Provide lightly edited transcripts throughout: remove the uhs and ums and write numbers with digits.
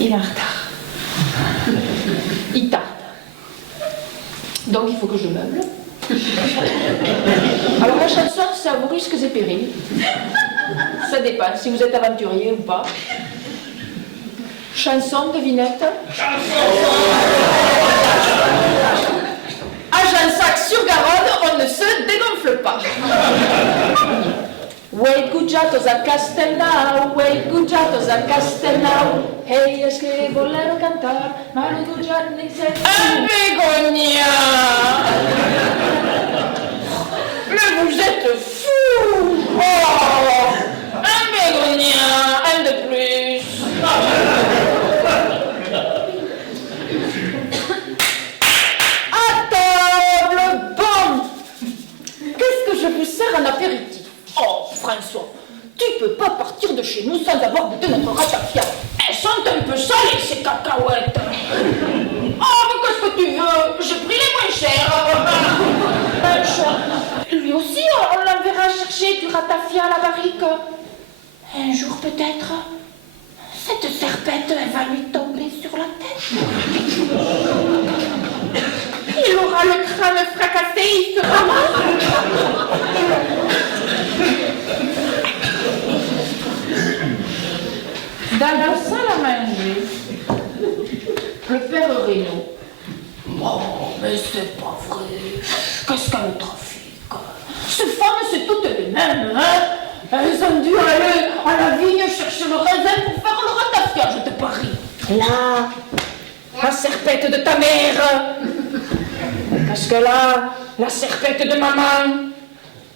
Il est en retard. Il tarde. Donc il faut que je meuble. Alors la chanson, c'est à vos risques et périls. Ça dépend si vous êtes aventurier ou pas. Chanson, devinette. À Jansac-sur-Garonne, on ne se dégonfle pas. Wait Gugiatos a Castelnau, wait Gugiatos a Castelnau. Hey, es que voler cantar, ma le Gugiat ne sait un bégonia. Mais vous êtes fous. Oh, un bégonia, un de plus. À table, bon. Qu'est-ce que je vous sers en apéritif? Oh, François, tu peux pas partir de chez nous sans avoir goûté notre ratafia. Elles sont un peu salées, ces cacahuètes. Oh, mais qu'est-ce que tu veux? J'ai pris les moins chers. Un choix. Lui aussi, on l'enverra chercher du ratafia à la barrique. Un jour peut-être, cette serpette, elle va lui tomber sur la tête. Il aura le crâne fracassé, il sera mort. Dans la salle à manger, le père Reynaud. Oh, mais c'est pas vrai. Qu'est-ce qu'un trafic? Ces femmes, c'est toutes les mêmes, hein? Elles ont dû aller à la vigne chercher le raisin pour faire le ratafia, je te parie. Là, la serpette de ta mère. Parce que là, la serpette de maman,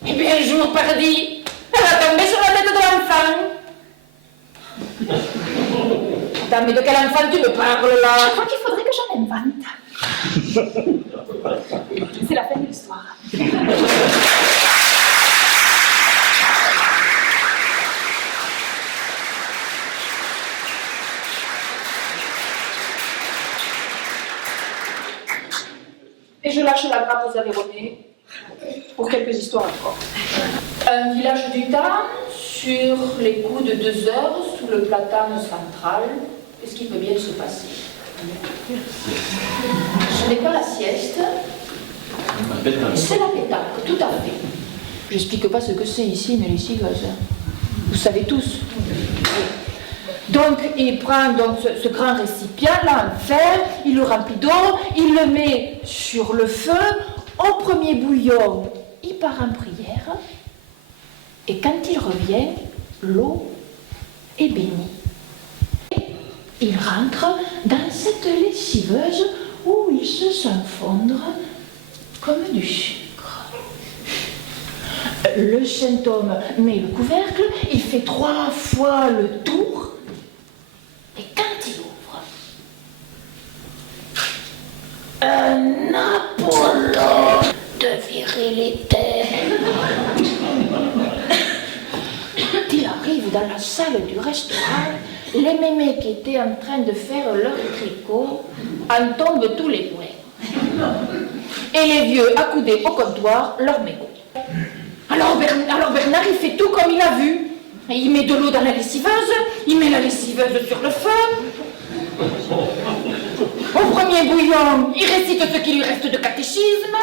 eh bien, un jour perdu, elle a tombé sur la tête de l'enfant. Attends, mais de quel enfant tu me parles là? Je crois qu'il faudrait que j'en invente. C'est la fin de l'histoire. Et je lâche la grappe aux Aveyronais pour quelques histoires encore. Un village du Tarn, sur les coups de 2 heures, sous le platane central. Qu'est-ce qui peut bien se passer? Ce n'est pas la sieste, c'est la pétanque, tout à fait. J'explique pas ce que c'est ici, une lessiveuse. Vous savez tous. Donc, il prend donc, ce grand récipient, là, en fer, il le remplit d'eau, il le met sur le feu, au premier bouillon, il part en prière, et quand il revient, l'eau est bénie. Et il rentre dans cette lessiveuse où il se sent fondre comme du sucre. Le saint homme met le couvercle, il fait 3 fois le tour, et quand il ouvre, un Apollon de virilité. Quand il arrive dans la salle du restaurant, les mémés qui étaient en train de faire leur tricot en tombent tous les poings. Et les vieux accoudés au comptoir leur mégotent. Alors Bernard, il fait tout comme il a vu. Et il met de l'eau dans la lessiveuse, il met la lessiveuse sur le feu. Au premier bouillon, il récite ce qui lui reste de catéchisme.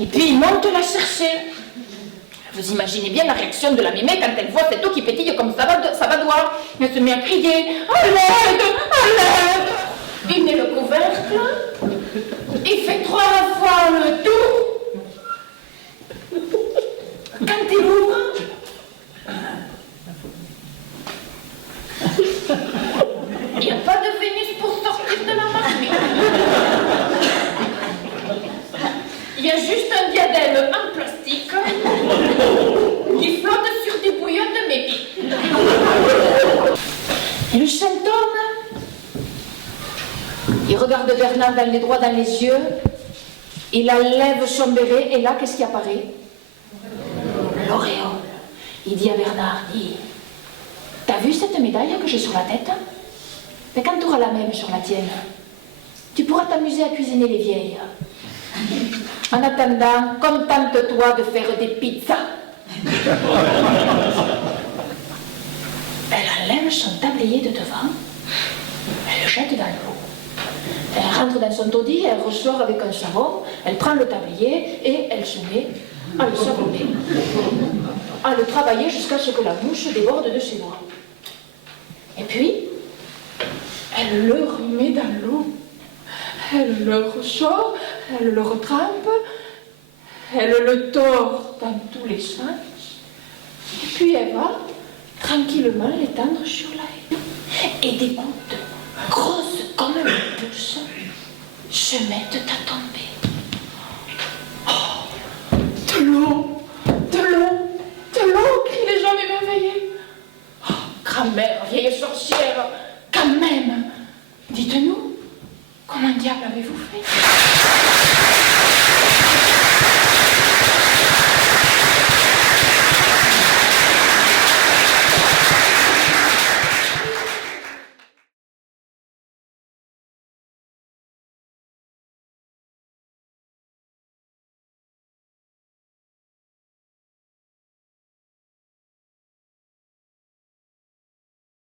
Et puis il monte la chercher. Vous imaginez bien la réaction de la mémé quand elle voit cette eau qui pétille comme ça va doigt. Elle se met à crier « À l'aide! À l'aide !» Il met le couvercle, il fait 3 fois le tour. Quand il ouvre, il n'y a pas de Vénus pour sortir de la marmite. Il y a juste un diadème en plastique qui flotte sur du bouillon de mépi. Et le saint homme, il regarde Bernard droit dans les yeux, il enlève son béret, et là, qu'est-ce qui apparaît? L'auréole. Il dit à Bernard, t'as vu cette médaille que j'ai sur la tête? Mais quand tu auras la même sur la tienne, tu pourras t'amuser à cuisiner les vieilles. En attendant, contente-toi de faire des pizzas. Elle enlève son tablier de devant, le jette dans l'eau. Elle rentre dans son taudis, elle ressort avec un savon, elle prend le tablier et elle se met à le savonner, à le travailler jusqu'à ce que la mouche déborde de ses doigts. Et puis, elle le remet dans l'eau. Elle le ressort, elle le retrempe, elle le tord dans tous les sens, et puis elle va tranquillement l'étendre sur la haie. Et des gouttes, grosses comme un pouce, se mettent à tomber. Oh, de l'eau, de l'eau, de l'eau, crient les gens émerveillés. Oh, grand-mère, vieille sorcière, quand même, dites-nous, comment diable avez-vous fait?